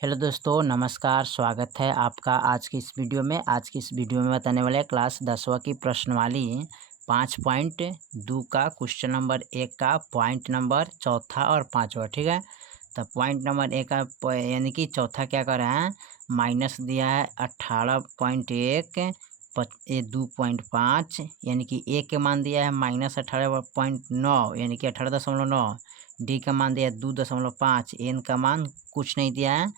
Hello दोस्तों, नमस्कार। स्वागत है आपका आज की इस वीडियो में। आज की इस वीडियो में बताने वाले हैं क्लास 10वीं की प्रश्नवाली 5.2 का क्वेश्चन नंबर 1 का पॉइंट नंबर चौथा और पाँचवा। ठीक है, तो पॉइंट नंबर 1 का यानी कि चौथा क्या कर रहा है, माइनस दिया है 18.1 2.5 यानी कि ए के मान दिया है -18.9 यानी कि 18.9। डी का मान दिया है 2.5। एन का मान कुछ नहीं दिया है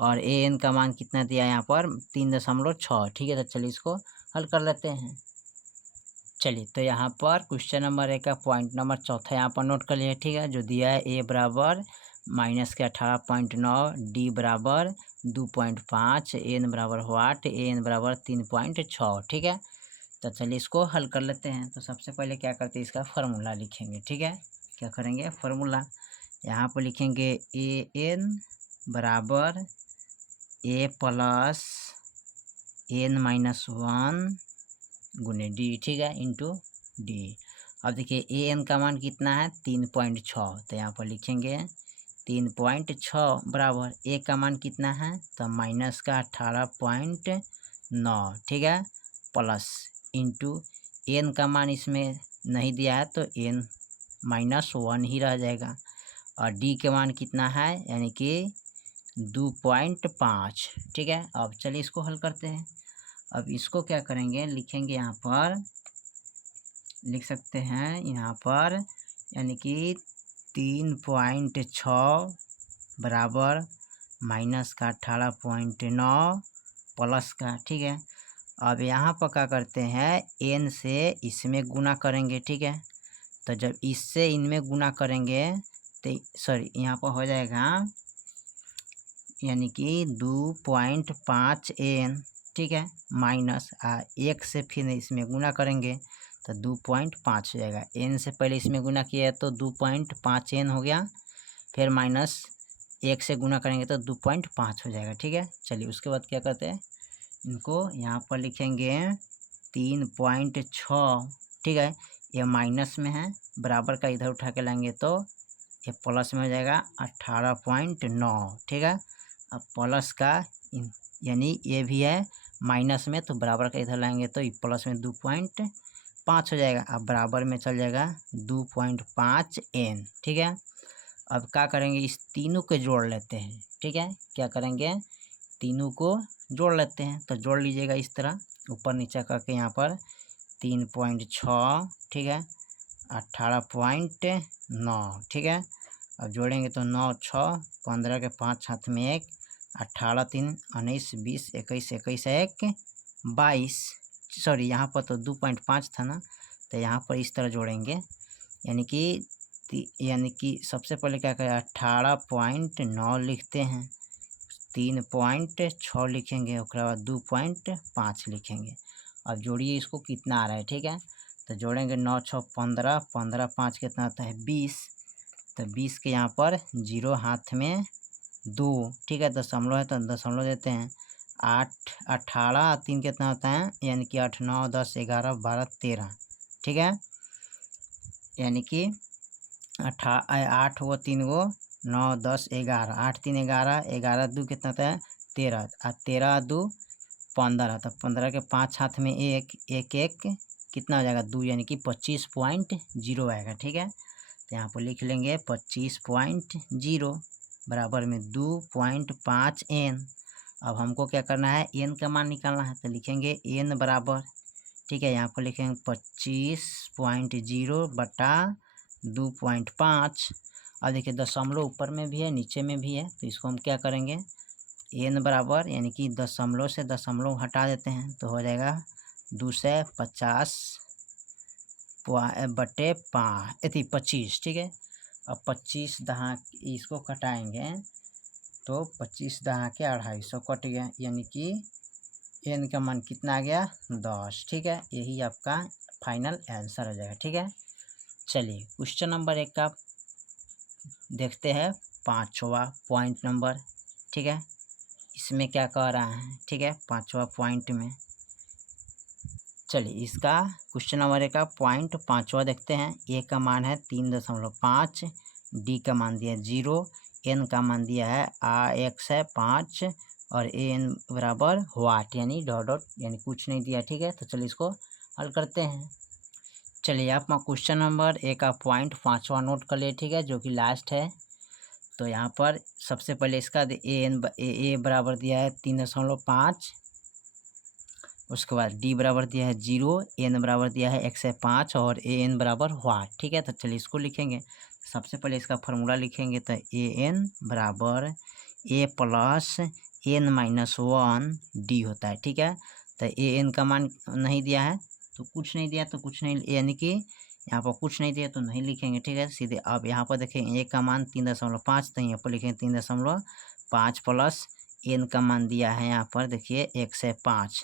और ए एन का मान कितना दिया है यहाँ पर 3.6। ठीक है, तो चलिए इसको हल कर लेते हैं। चलिए, तो यहाँ पर क्वेश्चन नंबर 1 का पॉइंट नंबर चौथा यहाँ पर नोट कर लिया। ठीक है, जो दिया है ए बराबर -18.9, डी बराबर 2.5, एन बराबर वाट, एन बराबर 3.6। ठीक है, तो चलिए इसको हल कर लेते हैं। तो सबसे पहले क्या करते हैं, इसका फार्मूला लिखेंगे। ठीक है, क्या करेंगे, फार्मूला यहाँ पर लिखेंगे ए एन बराबर ए प्लस एन -1 गुने डी। ठीक है, इंटू डी। अब देखिए ए एन का मान कितना है 3.6, तो यहाँ पर लिखेंगे 3.6 बराबर ए का मान कितना है, तो माइनस का 18.9। ठीक है, प्लस इंटू एन का मान इसमें नहीं दिया है तो एन -1 ही रह जाएगा। और डी के मान कितना है यानी कि 2.5। ठीक है, अब चलिए इसको हल करते हैं। अब इसको क्या करेंगे, लिखेंगे यहाँ पर, लिख सकते हैं यहाँ पर यानी कि 3.6 बराबर माइनस का 18.9 प्लस का। ठीक है, अब यहाँ पर क्या करते हैं, एन से इसमें गुना करेंगे। ठीक है, तो जब इससे इनमें गुना करेंगे तो सॉरी यहाँ पर हो जाएगा यानी कि 2.5 एन। ठीक है, माइनस एक से फिर इसमें गुना करेंगे तो 2.5 हो जाएगा। एन से पहले इसमें गुना किया है तो 2.5 एन हो गया, फिर माइनस एक से गुना करेंगे तो 2.5 हो जाएगा। ठीक है, चलिए उसके बाद क्या करते हैं, इनको यहाँ पर लिखेंगे 3.6। ठीक है, ये माइनस में है, बराबर का इधर उठा के लाएंगे तो ये प्लस में हो जाएगा 18.9। ठीक है, अब प्लस का यानी ये भी है माइनस में, तो बराबर का इधर लाएंगे तो ये प्लस में 2.5 हो जाएगा। अब बराबर में चल जाएगा 2.5 एन। ठीक है, अब क्या करेंगे, इस तीनों को जोड़ लेते हैं। ठीक है, क्या करेंगे, तीनों को जोड़ लेते हैं। तो जोड़ लीजिएगा इस तरह ऊपर नीचे करके, यहाँ पर 3.6। ठीक है, 18.9। ठीक है, अब जोड़ेंगे तो 9 6 15 के 5 हाथ में 1, 18 3 19 20 21 21 1 22। सॉरी यहाँ पर तो 2.5 था ना, तो यहाँ पर इस तरह जोड़ेंगे यानी कि सबसे पहले क्या करें, 18.9 लिखते हैं, 3.6 लिखेंगे, उसके बाद 2.5 लिखेंगे। अब जोड़िए इसको कितना आ रहा है। ठीक है, तो जोड़ेंगे 9 6 15, 15 5 कितना आता है 20, तो 20 के यहाँ पर 0 हाथ में 2। ठीक है, दशमलव है तो दशमलव देते हैं। 8 18 3 कितना होता है यानी कि 8 9 10 11 12 13। ठीक है, यानी कि 8 वो 3 वो 9 10 11, 8 3 11, 11 2 कितना होता है 13, 13 2 15, तो 15 के 5 हाथ में 1 1 1 कितना हो जाएगा 2 यानी कि 25.0 आएगा। ठीक है, तो यहाँ पर लिख लेंगे 25.0 बराबर में 2.5 एन। अब हमको क्या करना है, एन का मान निकालना है, तो लिखेंगे एन बराबर, ठीक है, यहाँ पर लिखेंगे 25.0 बटा 2.5। अब देखिए दशमलव ऊपर में भी है नीचे में भी है, तो इसको हम क्या करेंगे, एन बराबर यानी कि दशमलव से दशमलव हटा देते हैं तो हो जाएगा 250 बटे 25। ठीक है, अब 25 दहा इसको कटाएंगे तो 25 दहा के 250 कट गया यानी कि एन का मान कितना आ गया 10। ठीक है, यही आपका फाइनल आंसर हो जाएगा। ठीक है, चलिए क्वेश्चन नंबर 1 का देखते हैं, पाँचवा पॉइंट नंबर। ठीक है, इसमें क्या कह रहा है, ठीक है, पाँचवा पॉइंट में चलिए इसका क्वेश्चन नंबर 1 का पॉइंट पाँचवा देखते हैं। ए का मान है 3.5, डी का मान दिया 0, एन का मान दिया है x है 5 और ए एन बराबर वाट यानी डॉट डॉट यानी कुछ नहीं दिया। ठीक है, तो चलिए इसको हल करते हैं। चलिए आप क्वेश्चन नंबर ए का पॉइंट 5वां नोट कर लिए। ठीक है, जो कि लास्ट है। तो यहाँ पर सबसे पहले इसका ए बराबर दिया है 3.5, उसके बाद डी बराबर दिया है 0, एन बराबर दिया है 105 और ए एन बराबर वाट। ठीक है, तो चलिए इसको लिखेंगे। सबसे पहले इसका फार्मूला लिखेंगे तो ए एन बराबर ए प्लस एन माइनस 1 डी होता है। ठीक है, तो ए एन का मान नहीं दिया है तो कुछ नहीं दिया तो कुछ नहीं, यानी कि यहाँ पर कुछ नहीं दिया तो नहीं लिखेंगे। ठीक है, सीधे अब यहाँ पर देखें ए का मान 3.5 तो यहाँ पर लिखेंगे 3.5 प्लस एन का मान दिया है यहाँ पर देखिए 105,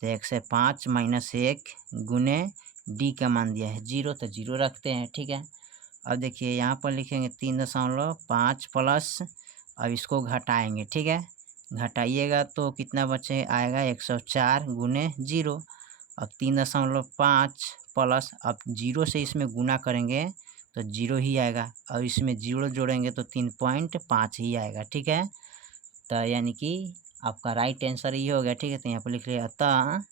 तो 105 माइनस 1 गुने डी का मान दिया है 0, तो 0 रखते हैं। ठीक है, अब देखिए यहाँ पर लिखेंगे 3.5 प्लस, अब इसको घटाएंगे। ठीक है, घटाइएगा तो कितना बचे आएगा 104 गुने 0। अब 3.5 प्लस, अब 0 से इसमें गुना करेंगे तो 0 ही आएगा, और इसमें 0 जोड़ेंगे तो 3.5 ही आएगा। ठीक है, तो यानी कि आपका राइट आंसर ये हो गया। ठीक है, तो यहाँ पर लिख लिया अतः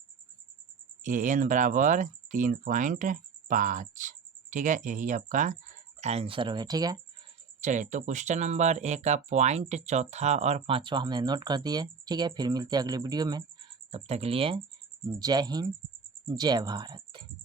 ए एन बराबर 3.5। ठीक है, यही आपका आंसर हो गया। ठीक है, चलिए तो क्वेश्चन नंबर ए का पॉइंट चौथा और 5वां हमने नोट कर दिए। ठीक है, फिर मिलते हैं अगले वीडियो में, तब तक के लिए जय हिंद जय भारत।